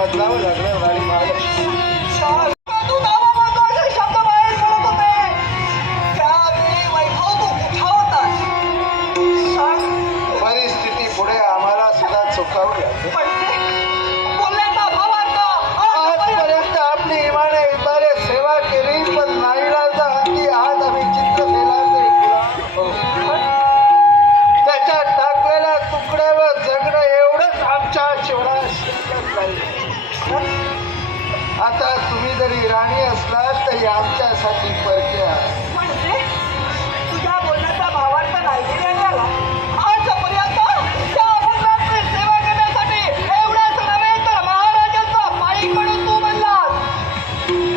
बदलावं लागलं राणी महालक्ष्मी. परिस्थिती पुढे आम्हाला सुद्धा चुकावं लागलं. आजपर्यंत आपली इमाने इमारे सेवा केली, पण नाईलाजा हत्ती आज आम्ही चित्रसेनाचे त्याच्या टाकलेल्या तुकड्यावर जगणं एवढंच आमच्या शिवराज शिल्लक राहिलं. आता तुम्ही जरी राणी असलात तरी आमच्यासाठी परक्या. तुझ्या बोलण्याचा भावार्थ नाही आला. आजपर्यंत त्या अभंगाची सेवा करण्यासाठी एवढंच नव्हे तर महाराजांचा पायी पडून तू म्हणलास.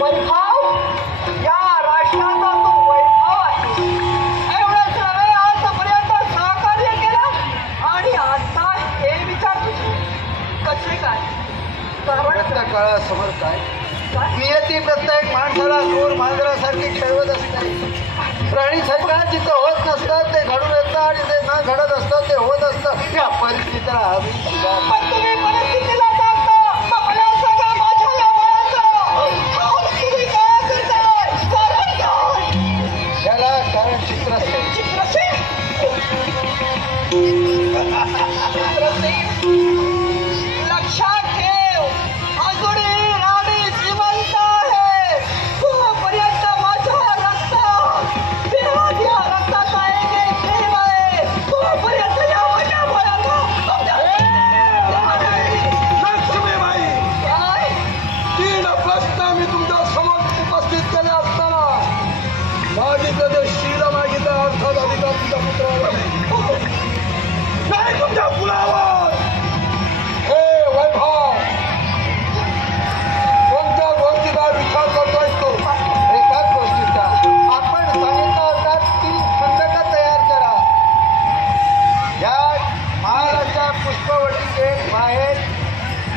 वैभव, या राष्ट्राचा तू वैभव आहे. एवढंच नव्हे, आजपर्यंत सहकार्य केलं आणि आता हे विचार तुझे कसे काय? प्रत्येक काळासमोर काय नियती प्रत्येक माणसाला दूर मांजरासारखी खेळवत असते. प्राणी सगळ्यात जिथं होत नसतात ते घडून येतं आणि ते न घडत असतं ते होत असतं. या परिस्थितीला आम्ही पण तुम्ही परिस्थितीला सांगता आपल्या सगळ्या माझ्या तुम्ही काय करताय? कारण काय? याला कारण चित्रसेन. चित्रसेन लक्षात ठेव, अजूनही राणी जिवंत आहे. तोपर्यंत माझ्या रक्तात देवाच्या रक्ताचा एक थेंब आहे. तोपर्यंत या माझ्या लक्ष्मीबाई, काय? 3 प्रश्न मी तुमच्या समोर उपस्थित केले असताना मागितलं ते शील मागितलं, अर्थात अधिकार तुमच्या पुत्रावर नाही, तुमच्या मुलावर. हे वैभव, कोणत्या गोष्टीचा विचार करतोय तू? एकाच गोष्टीचा आपण सांगितलं होता 3 खंडक तयार करा. या महाराजा पुष्पवटीचे बाहेर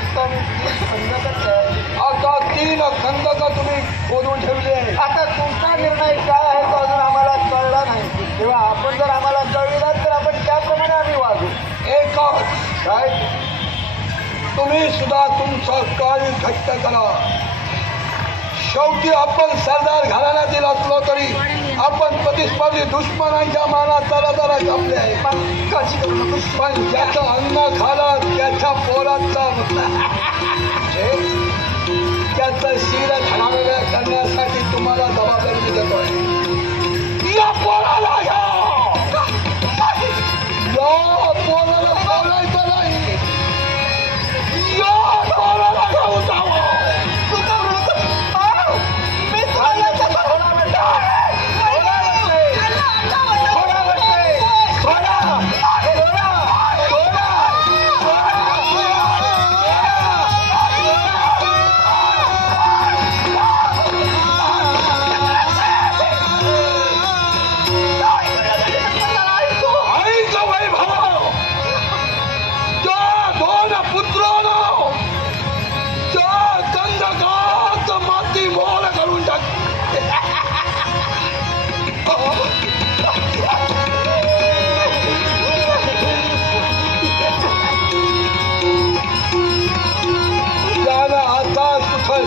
तिथं 3 खंडक तयार केली. आता 3 खंडक तुम्ही खोदून ठेवले. आता तुमचा निर्णय काय आहे तो अजून आम्हाला कळला नाही. तेव्हा आपण जर आम्हाला कळविलात तर आपण त्याप्रमाणे आम्ही वागू. एकच काय तुम्ही सुद्धा तुमचं काळी घट्ट करा. शेवटी आपण सरदार घराण्यातील असलो तरी आपण प्रतिस्पर्धी दुश्मनांच्या मानात जरा जपले आहे. काळजी करू नको. पण ज्याचं अन्न खालं त्याच्या पोराचं त्याचं शील घालावेल्या करण्यासाठी तुम्हाला जबाबदारी देतोय. या पोराला घ्या, या पोराला बोलायचं नाही, या पोराला घेऊन जावं. तू करू नको. मी तुला याच्या थोडा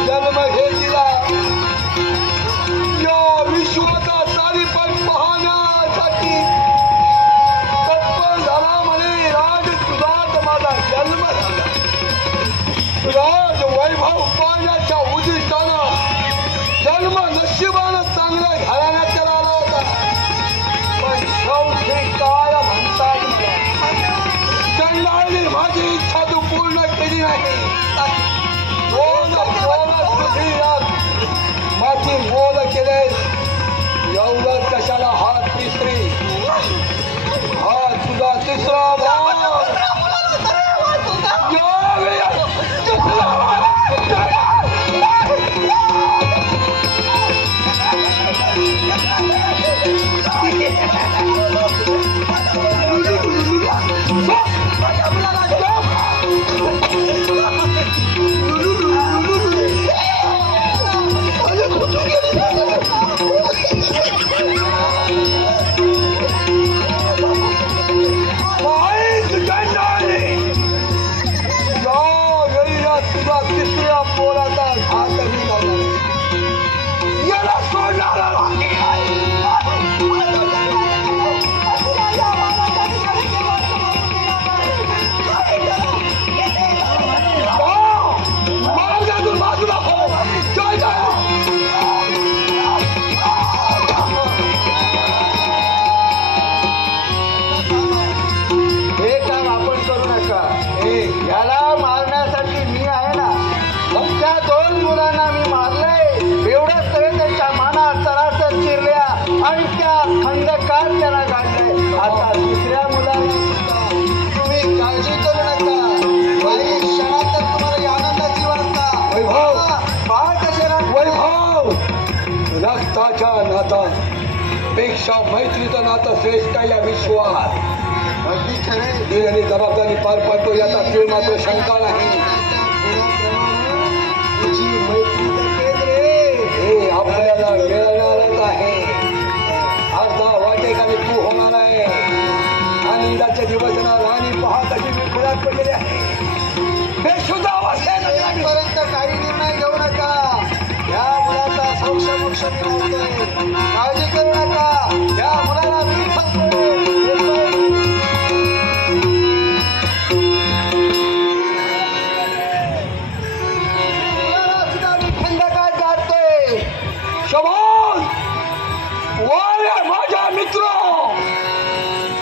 जन्म घेतला या विश्वाचा सारीपण पाहण्यासाठी तत्पर झाला. म्हणे राज तुझाच माझा जन्म झाला. राज वैभव पाहण्याच्या उद्दिष्टानं जन्म नशिबानं चांगल्या घराण्यात आला होता. पण शेवटी काय म्हणतात मला चंडाळी माझी इच्छा तू पूर्ण केली नाही. माझी मोल केले एवढं कशाला? हा तिसरी, हा तुझा तिसरा याला मारण्यासाठी मी आहे ना. त्या 2 मुलांना मी मारलंय एवढंच तरी त्यांच्या मानात चराचर चिरल्या आणि त्या खंडकात त्यांना काढलंय. आता 3ऱ्या मुलांना सुद्धा तुम्ही काळजी करू नका. काही क्षणात तर तुम्हाला ही आनंदाची वार्ता. वैभव! पहा कसे वैभव, रक्ताच्या नातात पेक्षा मैत्रीचं नातं श्रेष्ठ या विश्वात. अगदी खरे. दिलेली जबाबदारी पार पाडतो याचा तीळ मात्र शंका नाही. तुझी मैत्री तर तेच रे. हे आपल्याला मिळणारच आहे. अर्धा वाटेकाने तू होणार आहे. आनंदाचे दिवस येणार आणि पहा कशी मी खुलात पडलेली आहे. बेशुद्ध अवस्थेत पर्यंत काही निर्णय घेऊ नका. या मुलाचा संशय काळजी करू नका. या मुलाला मी सुद्धा मी खंडकात गाडतोय. शबास! वाऱ्या माझ्या मित्र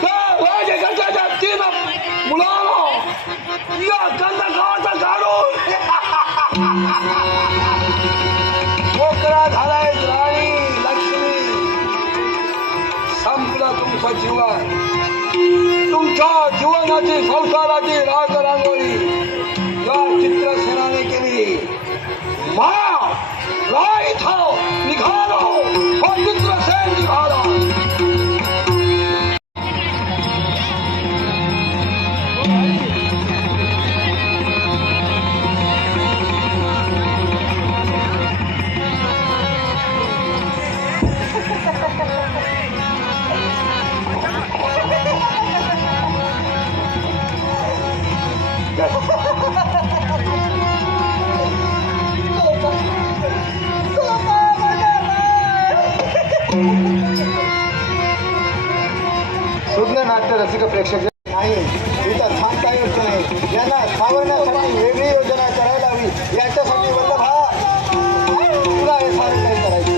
त्या राजगटाच्या 3 मुलाला या गंधकावाचा काढून मोकळा झालाय राणी लक्ष्मी. संपलं तुमचं जीवन. तुमच्या जीवनाची संसाराची राग रांगोळी या चित्रसेनाने केली. रा इथं निघालो हो चित्रसेन निघाला. शुद्ध नाट्य रसिक प्रेक्षक नाही. इथं छान काही अर्थ नाही. यांना सावरण्यासाठी वेगळी योजना करायला हवी. याच्यासाठी वल्लभा तुला हे सारं काही करायचं.